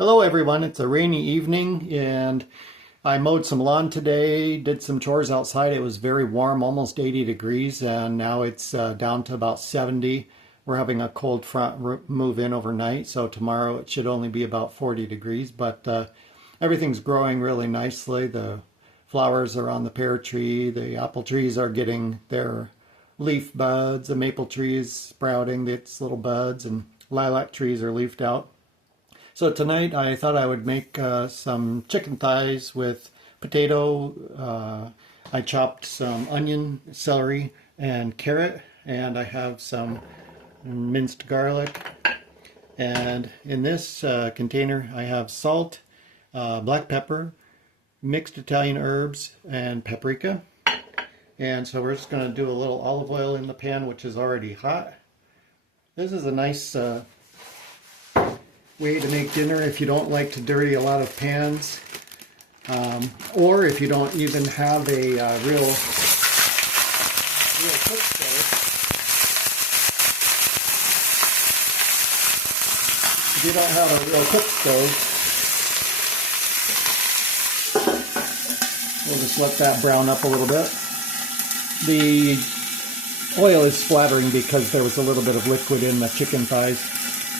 Hello everyone, it's a rainy evening and I mowed some lawn today, did some chores outside. It was very warm, almost 80 degrees, and now it's down to about 70. We're having a cold front move in overnight, so tomorrow it should only be about 40 degrees, but everything's growing really nicely. The flowers are on the pear tree, the apple trees are getting their leaf buds, the maple trees sprouting its little buds, and lilac trees are leafed out. So tonight I thought I would make some chicken thighs with potato. I chopped some onion, celery, and carrot, and I have some minced garlic. And in this container I have salt, black pepper, mixed Italian herbs, and paprika. And so we're just going to do a little olive oil in the pan, which is already hot. This is a nice way to make dinner if you don't like to dirty a lot of pans, or if you don't even have a real cook stove. If you don't have a real cook stove, we'll just let that brown up a little bit. The oil is splattering because there was a little bit of liquid in the chicken thighs.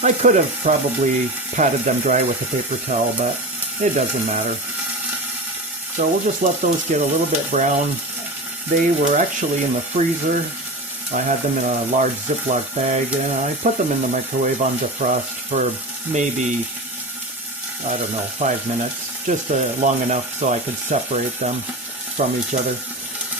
I could have probably patted them dry with a paper towel, but it doesn't matter. So we'll just let those get a little bit brown. They were actually in the freezer. I had them in a large Ziploc bag, and I put them in the microwave on defrost for maybe, 5 minutes, just long enough so I could separate them from each other.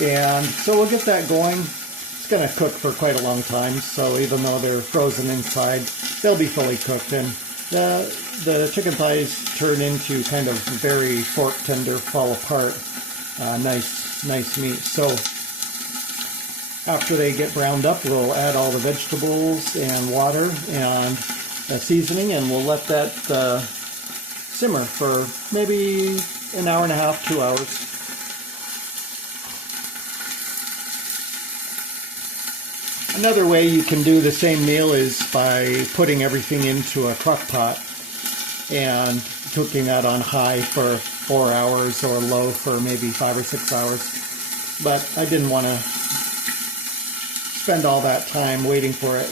And so we'll get that going. It's going to cook for quite a long time, so even though they're frozen inside, they'll be fully cooked. And the chicken thighs turn into kind of very fork tender, fall apart, nice meat. So after they get browned up, we'll add all the vegetables and water and seasoning, and we'll let that simmer for maybe an hour and a half, 2 hours. Another way you can do the same meal is by putting everything into a crock pot and cooking that on high for 4 hours or low for maybe 5 or 6 hours. But I didn't want to spend all that time waiting for it.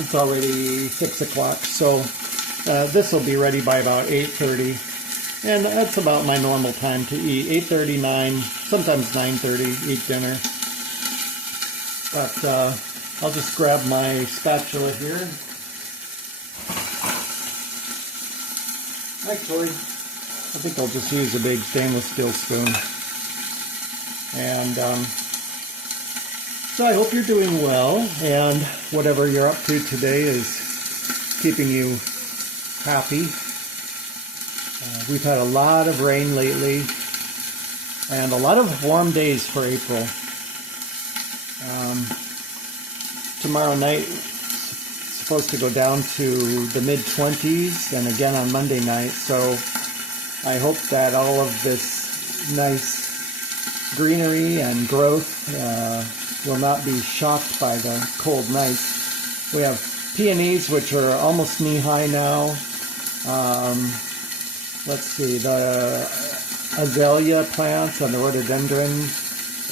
It's already 6 o'clock, so this will be ready by about 8:30. And that's about my normal time to eat. 8:30, 9, sometimes 9:30, eat dinner. But I'll just grab my spatula here. Actually, I think I'll just use a big stainless steel spoon. And so I hope you're doing well, and whatever you're up to today is keeping you happy. We've had a lot of rain lately, and a lot of warm days for April. Tomorrow night it's supposed to go down to the mid-20s, and again on Monday night, so I hope that all of this nice greenery and growth will not be shocked by the cold nights. We have peonies, which are almost knee-high now. Let's see, the azalea plants and the rhododendron,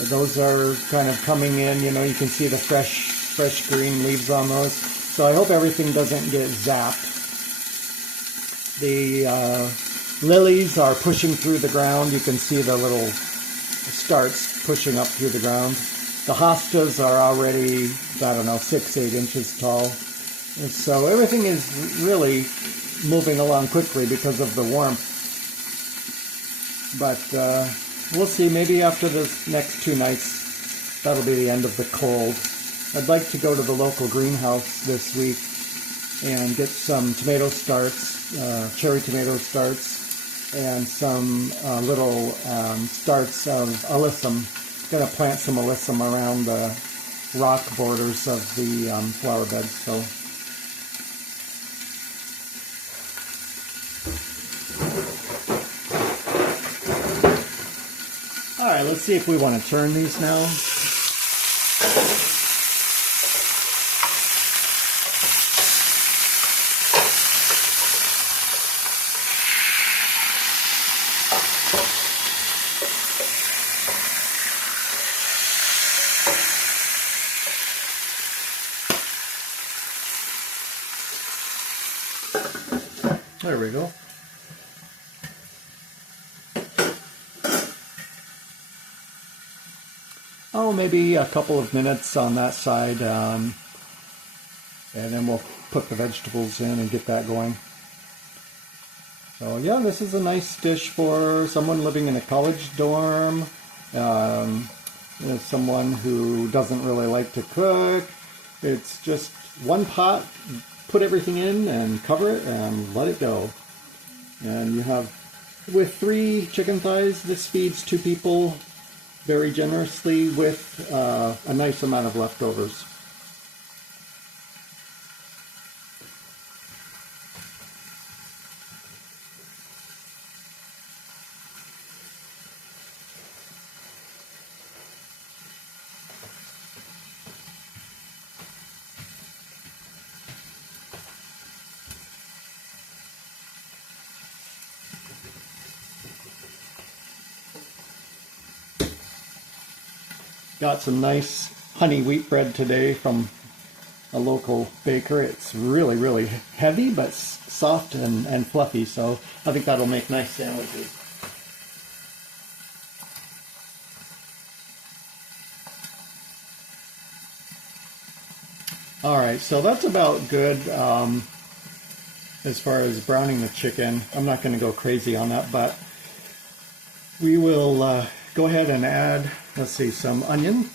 those are kind of coming in. You know, you can see the fresh green leaves on those. So I hope everything doesn't get zapped. The lilies are pushing through the ground. You can see the little starts pushing up through the ground. The hostas are already, 6-8 inches tall. And so everything is really moving along quickly because of the warmth. But we'll see. Maybe after the next 2 nights, that'll be the end of the cold. I'd like to go to the local greenhouse this week and get some tomato starts, cherry tomato starts, and some little starts of alyssum. I'm going to plant some alyssum around the rock borders of the flower beds. So. All right, let's see if we want to turn these now. There we go. Oh, maybe a couple of minutes on that side, and then we'll put the vegetables in and get that going. So yeah, this is a nice dish for someone living in a college dorm, someone who doesn't really like to cook. It's just one pot, put everything in and cover it and let it go. And you have, with 3 chicken thighs, this feeds 2 people very generously with a nice amount of leftovers. Got some nice honey wheat bread today from a local baker. It's really, really heavy, but soft and fluffy, so I think that'll make nice sandwiches. Alright, so that's about good as far as browning the chicken. I'm not going to go crazy on that, but we will go ahead and add, let's see, some onion.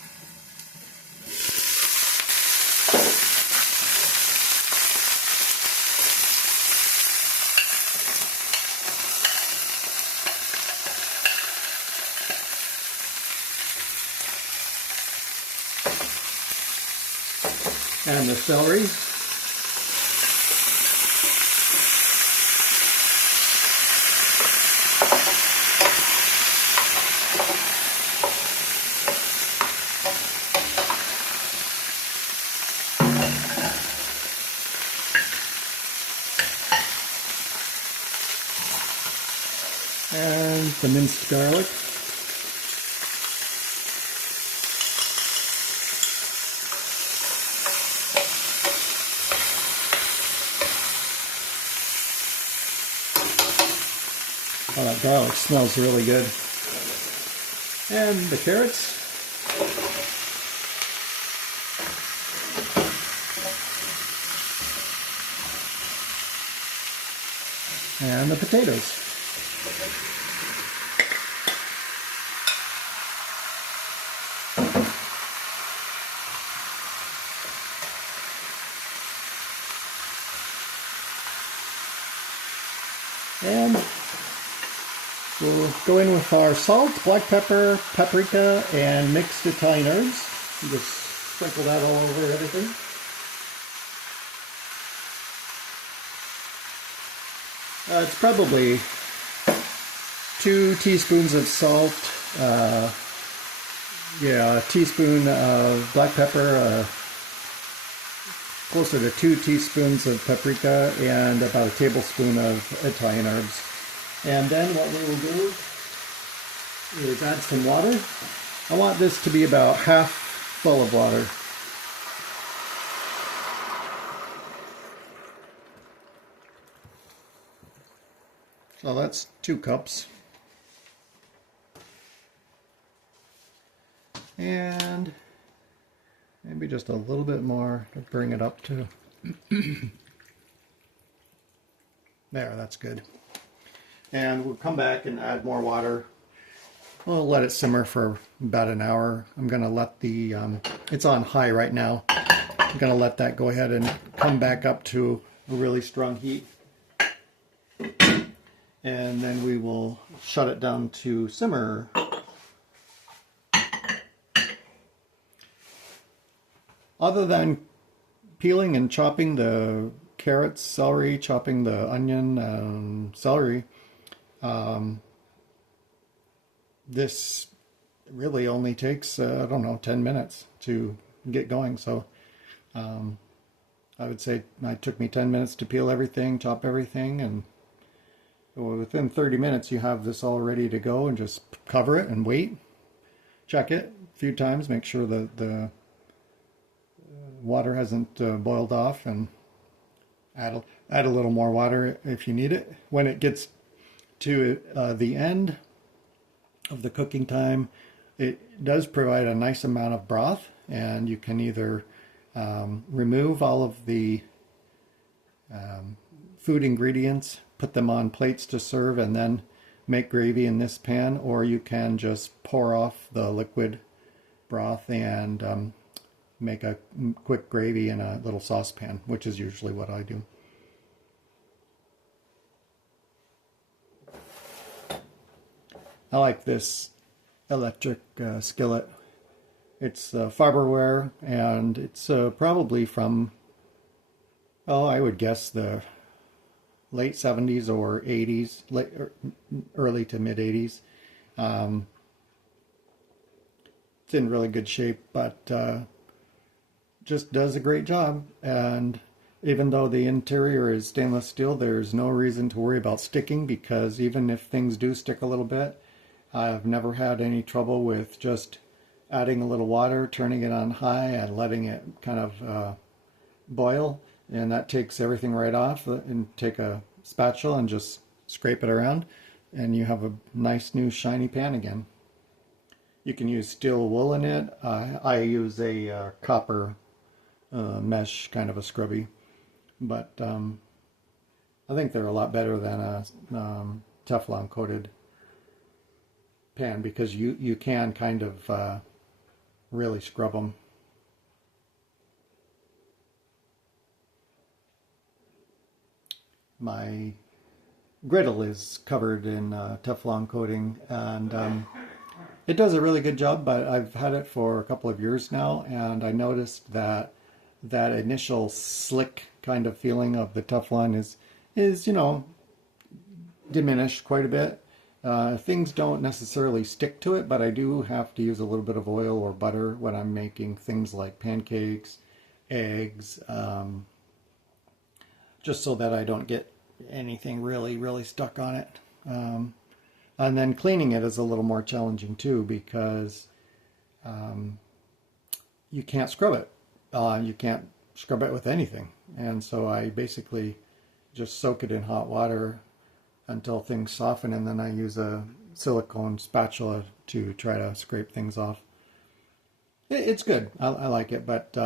And the celery. And the minced garlic. Oh, that garlic smells really good. And the carrots. And the potatoes. And we'll go in with our salt, black pepper, paprika, and mixed Italian herbs. Just sprinkle that all over everything. It's probably 2 teaspoons of salt, a teaspoon of black pepper, closer to 2 teaspoons of paprika, and about a tablespoon of Italian herbs. And then what we will do is add some water. I want this to be about half full of water. So that's 2 cups. And maybe just a little bit more to bring it up to there, that's good. And we'll come back and add more water. We'll let it simmer for about an hour. I'm going to let the, it's on high right now. I'm going to let that go ahead and come back up to a really strong heat. And then we will shut it down to simmer. Other than peeling and chopping the carrots, celery, chopping the onion, celery, this really only takes, I don't know, 10 minutes to get going. So I would say it took me 10 minutes to peel everything, chop everything, and within 30 minutes you have this all ready to go, and just cover it and wait. Check it a few times, make sure that the water hasn't boiled off, and Add a little more water if you need it. When it gets to the end of the cooking time, it does provide a nice amount of broth, and you can either remove all of the food ingredients, put them on plates to serve, and then make gravy in this pan, or you can just pour off the liquid broth and make a quick gravy in a little saucepan, which is usually what I do. I like this electric skillet. It's Farberware, and it's probably from, oh, I would guess the late 70s or 80s, early to mid 80s. It's in really good shape, but just does a great job. And even though the interior is stainless steel, there's no reason to worry about sticking, because even if things do stick a little bit, I've never had any trouble with just adding a little water, turning it on high, and letting it kind of boil. And that takes everything right off. And take a spatula and just scrape it around, and you have a nice new shiny pan again. You can use steel wool in it. I use a copper mesh kind of a scrubby, but I think they're a lot better than a Teflon coated pan, because you can kind of really scrub them. My griddle is covered in Teflon coating, and it does a really good job, but I've had it for a couple of years now, and I noticed that that initial slick kind of feeling of the Teflon is diminished quite a bit. Things don't necessarily stick to it, but I do have to use a little bit of oil or butter when I'm making things like pancakes, eggs, just so that I don't get anything really stuck on it. And then cleaning it is a little more challenging too, because you can't scrub it. You can't scrub it with anything. And so I basically just soak it in hot water until things soften, and then I use a silicone spatula to try to scrape things off. It's good. I like it, but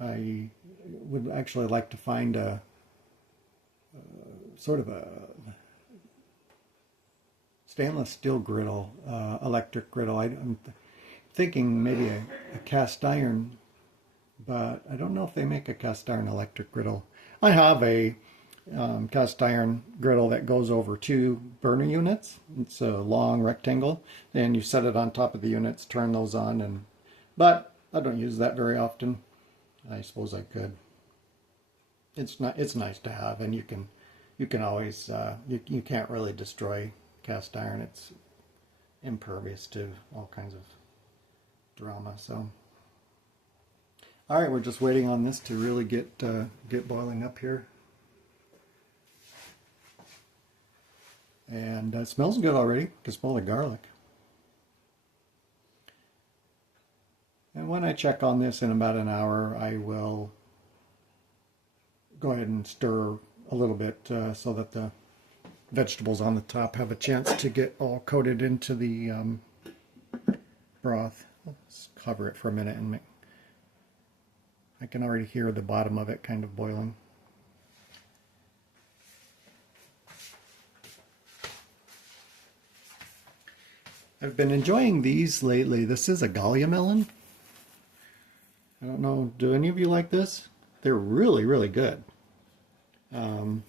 I would actually like to find a sort of a stainless steel griddle, electric griddle. I'm thinking maybe a cast iron, but I don't know if they make a cast iron electric griddle. I have a cast iron griddle that goes over 2 burner units. It's a long rectangle, and you set it on top of the units, turn those on, but I don't use that very often. I suppose I could. It's nice to have, and you can always you can't really destroy cast iron. It's impervious to all kinds of drama. So, all right, we're just waiting on this to really get boiling up here. And it smells good already. You can smell the garlic. And when I check on this in about an hour, I will go ahead and stir a little bit so that the vegetables on the top have a chance to get all coated into the broth. Let's cover it for a minute, and I can already hear the bottom of it kind of boiling. I've been enjoying these lately. This is a Gallia melon. I don't know, do any of you like this? They're really good. And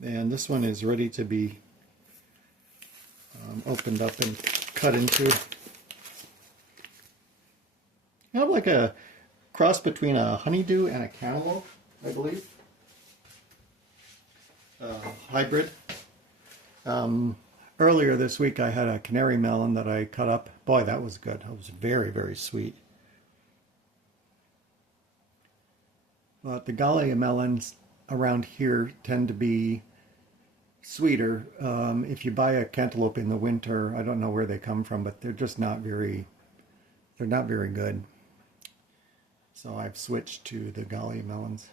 this one is ready to be opened up and cut into. I have like a cross between a honeydew and a cantaloupe, I believe. Hybrid. Earlier this week I had a canary melon that I cut up. Boy, that was good. It was very sweet. But the Gallia melons around here tend to be sweeter. If you buy a cantaloupe in the winter, I don't know where they come from, but they're just not very good. So I've switched to the Gallia melons.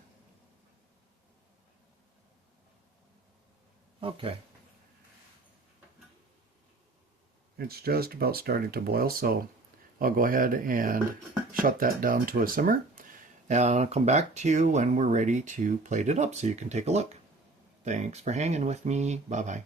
Okay. It's just about starting to boil, so I'll go ahead and shut that down to a simmer. And I'll come back to you when we're ready to plate it up so you can take a look. Thanks for hanging with me. Bye-bye.